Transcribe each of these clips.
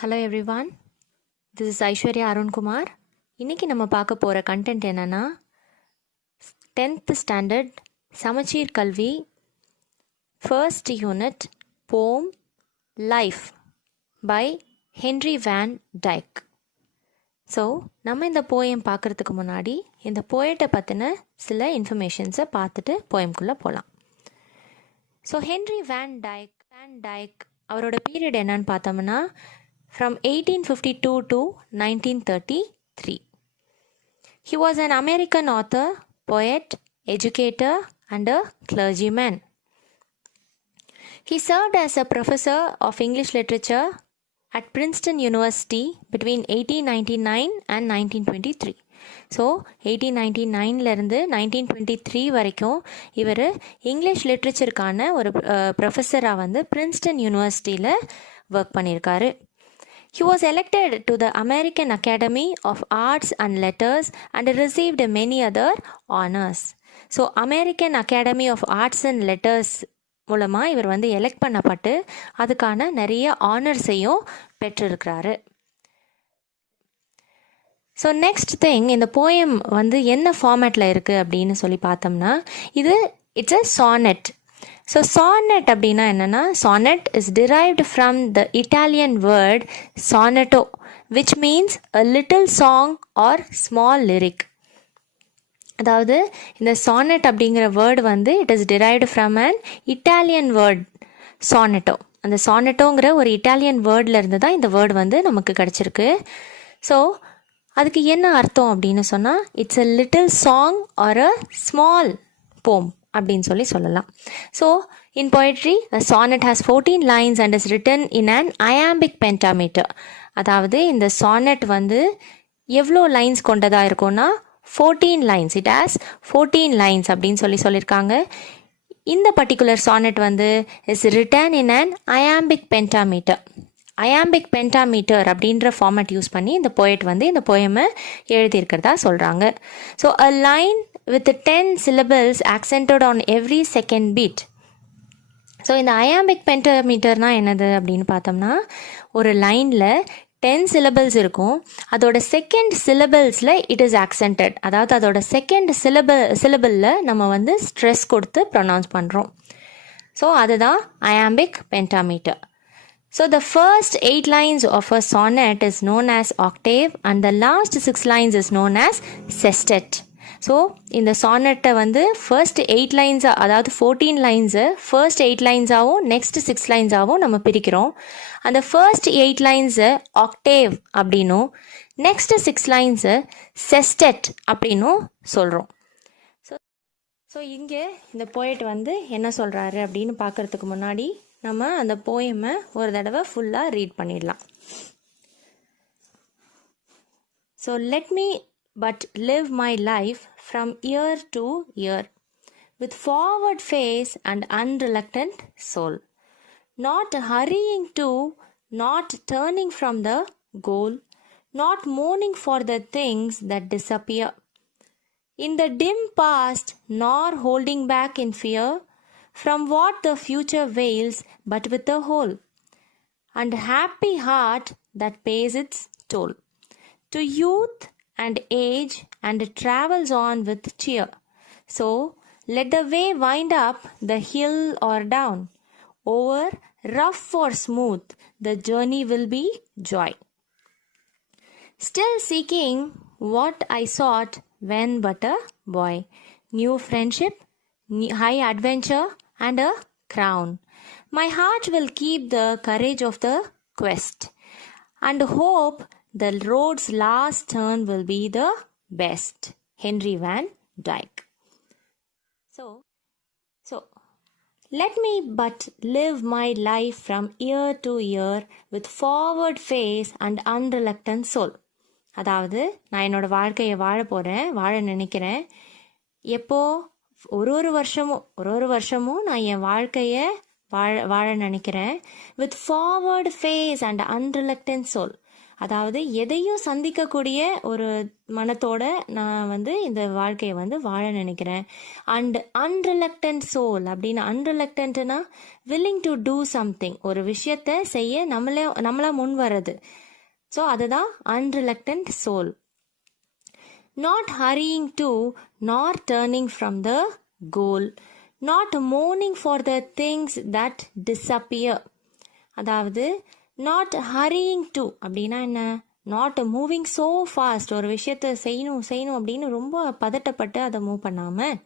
Hello everyone, this is Aishwarya Arunkumar. இன்றைக்கி நம்ம பார்க்க போகிற கண்டென்ட் என்னென்னா 10th standard Samacheer Kalvi first unit poem life by Henry Van Dyke. So நம்ம இந்த போயம் பார்க்குறதுக்கு முன்னாடி இந்த போயட்டை பற்றின சில இன்ஃபர்மேஷன்ஸை பார்த்துட்டு போயம்குள்ளே போகலாம். ஸோ ஹென்ரி வேன் டைக் அவரோட பீரியட் என்னன்னு பார்த்தோம்னா from 1852 to 1933. He was an American author, poet, educator, and a clergyman. He served as a professor of English literature at Princeton University between 1899 and 1923. So 1899லேருந்து 1923 வரைக்கும் இவர் இங்கிலீஷ் லிட்ரேச்சருக்கான ஒரு ப்ரொஃபஸராக வந்து Princeton யூனிவர்சிட்டியில் work பண்ணியிருக்காரு. He was elected to the American Academy of Arts and Letters and received many other honors. So American Academy of Arts and Letters மூலமாக இவர் வந்து elect பண்ணப்பட்டு அதுக்கான நிறைய ஆனர்ஸையும் பெற்றிருக்கிறாரு. ஸோ நெக்ஸ்ட் திங், இந்த போயம் வந்து என்ன ஃபார்மேட்டில் இருக்குது அப்படின்னு சொல்லி பார்த்தோம்னா இது it's a sonnet. So sonnet அப்படின்னா என்னென்னா, sonnet is derived from the Italian word sonnetto which means a little song or small lyric. அதாவது இந்த சானட் அப்படிங்கிற வேர்டு வந்து it is derived from an Italian word சானட்டோ. அந்த சானட்டோங்கிற ஒரு இட்டாலியன் வேர்ட்லேருந்து தான் இந்த வேர்டு வந்து நமக்கு கிடச்சிருக்கு. ஸோ அதுக்கு என்ன அர்த்தம் அப்படின்னு சொன்னால் it's a little song R a small போம் அப்படின்னு சொல்லலாம். So in poetry a sonnet has 14 lines and is written in an iambic pentameter. அதாவது இந்த சானட் வந்து எவ்வளோ லைன்ஸ் கொண்டதாக இருக்கும்னா 14 லைன்ஸ். இட் ஹாஸ் 14 லைன்ஸ் அப்படின்னு சொல்லியிருக்காங்க. இந்த பர்டிகுலர் சானட் வந்து is written in an iambic pentameter. Iambic pentameter அப்படின்ற ஃபார்மேட் யூஸ் பண்ணி இந்த போயட் வந்து இந்த போயமை எழுதியிருக்கிறதா சொல்கிறாங்க. So a line with 10 syllables accented on every second beat. So இந்த அயாம்பிக் பென்டாமீட்டர்னால் என்னது அப்படின்னு பார்த்தோம்னா ஒரு லைனில் 10 syllables இருக்கும். அதோட செகண்ட் சிலபிள்ஸில் இட் இஸ் ஆக்சென்டட். அதாவது அதோட செகண்ட் சிலபிளில் நம்ம வந்து ஸ்ட்ரெஸ் கொடுத்து ப்ரொனவுன்ஸ் பண்ணுறோம். ஸோ அதுதான் iambic pentameter. So the first 8 lines of a sonnet is known as octave and the last 6 lines is known as sestet. So இந்த சானட்டை வந்து ஃபர்ஸ்ட் 8 லைன்ஸாக, அதாவது 14 லைன்ஸு ஃபர்ஸ்ட் 8 லைன்ஸாகவும் நெக்ஸ்ட் 6 லைன்ஸாகவும் நம்ம பிரிக்கிறோம். அந்த ஃபர்ஸ்ட் 8 லைன்ஸு ஆக்டேவ் அப்படின்னும் next 6 lines செஸ்டெட் அப்படின்னும் சொல்கிறோம். So இங்கே இந்த போயட் வந்து என்ன சொல்கிறாரு அப்படின்னு பார்க்குறதுக்கு முன்னாடி நம்ம அந்த போயமை ஒரு தடவை ஃபுல்லாக ரீட் பண்ணிடலாம். So let me but live my life from year to year with forward face and unreluctant soul, not hurrying to, not turning from the goal, not mourning for the things that disappear in the dim past, nor holding back in fear from what the future veils, but with a whole and happy heart that pays its toll to youth and age and travels on with cheer. So let the way wind up the hill or down, over rough or smooth, the journey will be joy. Still seeking what I sought when but a boy, new friendship, high adventure and a crown. My heart will keep the courage of the quest and hope the road's last turn will be the best. Henry Van Dyke. So let me but live my life from year to year with forward face and unreluctant soul. அதாவது நான் என்னோடய வாழ்க்கையை வாழ நினைக்கிறேன். எப்போ ஒரு வருஷமும் நான் என் வாழ்க்கையை வாழ நினைக்கிறேன். With forward face and unreluctant soul. அதாவது எதையும் சந்திக்கக்கூடிய ஒரு மனத்தோட நான் வந்து இந்த வாழ்க்கையை வந்து வாழ நினைக்கிறேன். அண்ட் அன்ரிலக்டன்ட் சோல் அப்படின்னு, அன்ரிலக்டன்ட்னா willing டு டூ சம்திங், ஒரு விஷயத்த செய்ய நம்மளா முன் வர்றது. ஸோ அதுதான் unreluctant soul. Not hurrying to, nor turning from the goal. Not mourning for the things that disappear. அதாவது not hurrying to அப்படின்னா என்ன, not moving so fast, ஒரு விஷயத்த செய்யணும் அப்படின்னு ரொம்ப பதட்டப்பட்டு அதை மூவ் பண்ணாமல்,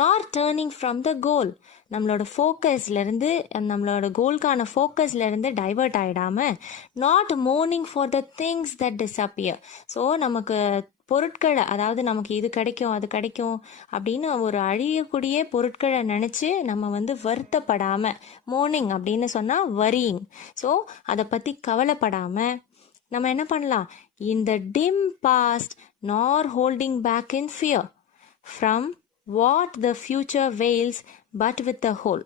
nor turning from the goal, நம்மளோட ஃபோக்கஸ்லேருந்து, நம்மளோட கோல்கான ஃபோக்கஸ்லேருந்து டைவர்ட் ஆகிடாமல், not mourning for the things that disappear. So நமக்கு பொருட்களை, அதாவது நமக்கு இது கிடைக்கும் அது கிடைக்கும் அப்படின்னு ஒரு அழியக்கூடிய பொருட்களை நினச்சி நம்ம வந்து வருத்தப்படாமல், மோர்னிங் அப்படின்னு சொன்னால் வரியிங், ஸோ அதை பற்றி கவலைப்படாமல் நம்ம என்ன பண்ணலாம், இந்த dim past nor holding back in fear from what the future veils but with the whole.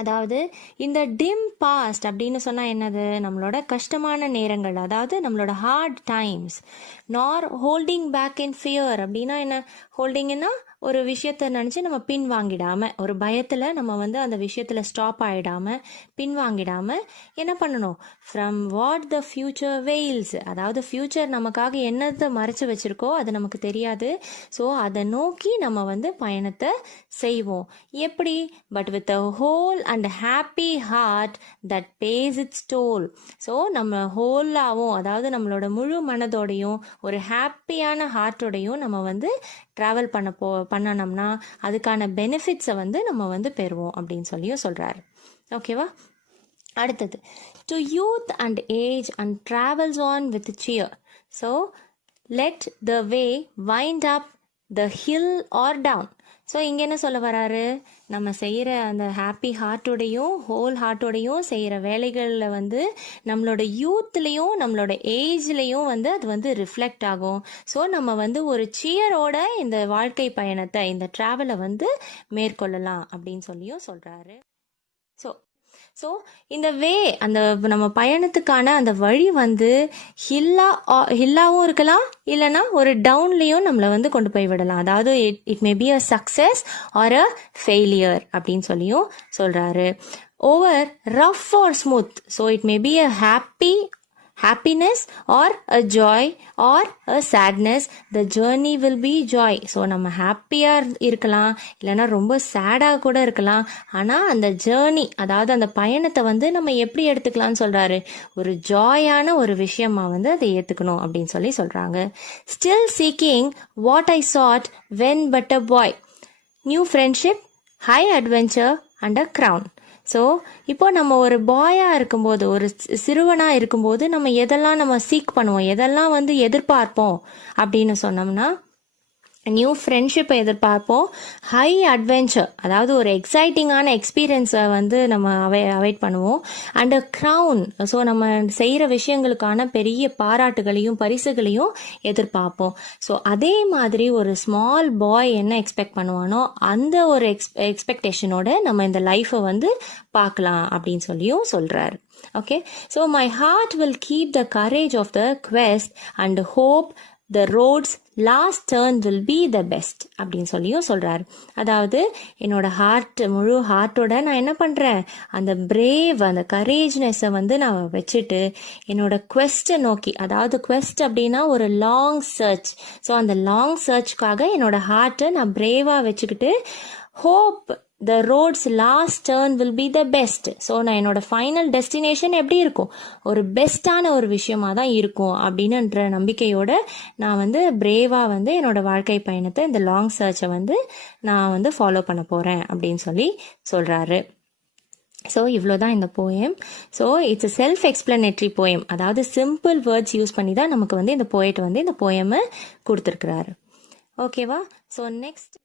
அதாவது இந்த டிம் பாஸ்ட் அப்படின்னு சொன்னால் என்னது, நம்மளோட கஷ்டமான நேரங்கள், அதாவது நம்மளோட ஹார்ட் டைம்ஸ். நார் ஹோல்டிங் பேக் இன் ஃபியர் அப்படின்னா என்ன, ஹோல்டிங்னா ஒரு விஷயத்த நினச்சி நம்ம பின் வாங்கிடாமல், ஒரு பயத்தில் நம்ம வந்து அந்த விஷயத்தில் ஸ்டாப் ஆகிடாமல், பின் வாங்கிடாமல் என்ன பண்ணணும், from what the future whales, அதாவது ஃபியூச்சர் நமக்காக என்னத்தை மறைச்சி வச்சுருக்கோ அது நமக்கு தெரியாது. ஸோ அதை நோக்கி நம்ம வந்து பயணத்தை செய்வோம். எப்படி, but with a whole and happy heart that pays its toll. So நம்ம ஹோலாகவும், அதாவது நம்மளோட முழு மனதோடையும் ஒரு ஹாப்பியான ஹார்ட்டோடையும் நம்ம வந்து ட்ராவல் பண்ணணும்னா அதுக்கான பெனிஃபிட்ஸை வந்து நம்ம வந்து பெறுவோம் அப்படின்னு சொல்லியும் சொல்கிறாரு. ஓகேவா, அடுத்தது to youth and age and travels on with cheer. So let the way wind up the hill or down. So இங்கே என்ன சொல்ல வராரு, நம்ம செய்கிற அந்த ஹாப்பி ஹார்ட்டோடையும் ஹோல் ஹார்ட்டோடையும் செய்கிற வேலைகளில் வந்து நம்மளோட யூத்லேயும் நம்மளோட ஏஜ்லேயும் வந்து அது வந்து ரிஃப்ளெக்ட் ஆகும். ஸோ நம்ம வந்து ஒரு சியரோட இந்த வாழ்க்கை பயணத்தை, இந்த ட்ராவலை வந்து மேற்கொள்ளலாம் அப்படின்னு சொல்லியும் சொல்கிறாரு. ஸோ இந்த வே, அந்த நம்ம பயணத்துக்கான அந்த வழி வந்து ஹில்லாவும் இருக்கலாம், இல்லைனா ஒரு டவுன்லேயும் நம்மளை வந்து கொண்டு போய் விடலாம். அதாவது it may be a success R a failure அப்படின்னு சொல்லியும் சொல்கிறாரு. Over rough R smooth, so it may be a happiness or a joy or a sadness, the journey will be joy. So நம்ம ஹாப்பியாக இருக்கலாம், இல்லைனா ரொம்ப சேடாக கூட இருக்கலாம். ஆனால் அந்த ஜேர்னி, அதாவது அந்த பயணத்தை வந்து நம்ம எப்படி எடுத்துக்கலாம்னு சொல்கிறாரு, ஒரு ஜாயான ஒரு விஷயமா வந்து அதை ஏற்றுக்கணும் அப்படின்னு சொல்கிறாங்க. Still seeking what I sought when but a boy, new friendship, high adventure and a crown. So இப்போ நம்ம ஒரு பாயாக இருக்கும்போது, ஒரு சிறுவனாக இருக்கும்போது நம்ம எதெல்லாம் நம்ம சீக் பண்ணுவோம், எதெல்லாம் வந்து எதிர்பார்ப்போம் அப்படின்னு சொன்னோம்னா, நியூ ஃப்ரெண்ட்ஷிப்பை எதிர்பார்ப்போம், ஹை அட்வென்ச்சர், அதாவது ஒரு எக்ஸைட்டிங்கான எக்ஸ்பீரியன்ஸை வந்து நம்ம அவாய்ட் பண்ணுவோம், அண்ட் அ க்ரவுன், ஸோ நம்ம செய்கிற விஷயங்களுக்கான பெரிய பாராட்டுகளையும் பரிசுகளையும் எதிர்பார்ப்போம். ஸோ அதே மாதிரி ஒரு ஸ்மால் பாய் என்ன எக்ஸ்பெக்ட் பண்ணுவானோ அந்த ஒரு எக்ஸ்பெக்டேஷனோட நம்ம இந்த லைஃப்பை வந்து பார்க்கலாம் அப்படின்னு சொல்லியும் சொல்கிறாரு. Okay, so my heart will keep the courage of the quest and hope the road's last turn will be the best அப்படின்னு சொல்லியும் சொல்கிறாரு. அதாவது என்னோட முழு ஹார்ட்டோட நான் என்ன பண்ணுறேன், அந்த பிரேவ், அந்த கரேஜ்னஸை வந்து நான் வச்சுட்டு என்னோட குவெஸ்ட்டை நோக்கி, அதாவது குவெஸ்ட் அப்படின்னா ஒரு லாங் சர்ச், ஸோ அந்த லாங் சர்ச்காக என்னோட ஹார்ட்டை நான் பிரேவாக வச்சுக்கிட்டு, hope the road's last turn will be the best. So நான் என்னோட ஃபைனல் டெஸ்டினேஷன் எப்படி இருக்கும், ஒரு பெஸ்ட்டான ஒரு விஷயமா தான் இருக்கும் அப்படின்னுன்ற நம்பிக்கையோட நான் வந்து பிரேவாக வந்து என்னோட வாழ்க்கை பயணத்தை, இந்த லாங் சர்ச்சை வந்து நான் வந்து ஃபாலோ பண்ண போகிறேன் அப்படின்னு சொல்கிறாரு. ஸோ இவ்வளோதான் இந்த poem. So it's a self explanatory poem, அதாவது சிம்பிள் வேர்ட்ஸ் யூஸ் பண்ணி தான் நமக்கு வந்து இந்த போயட் வந்து இந்த போயமை கொடுத்துருக்குறாரு. ஓகேவா, ஸோ நெக்ஸ்ட்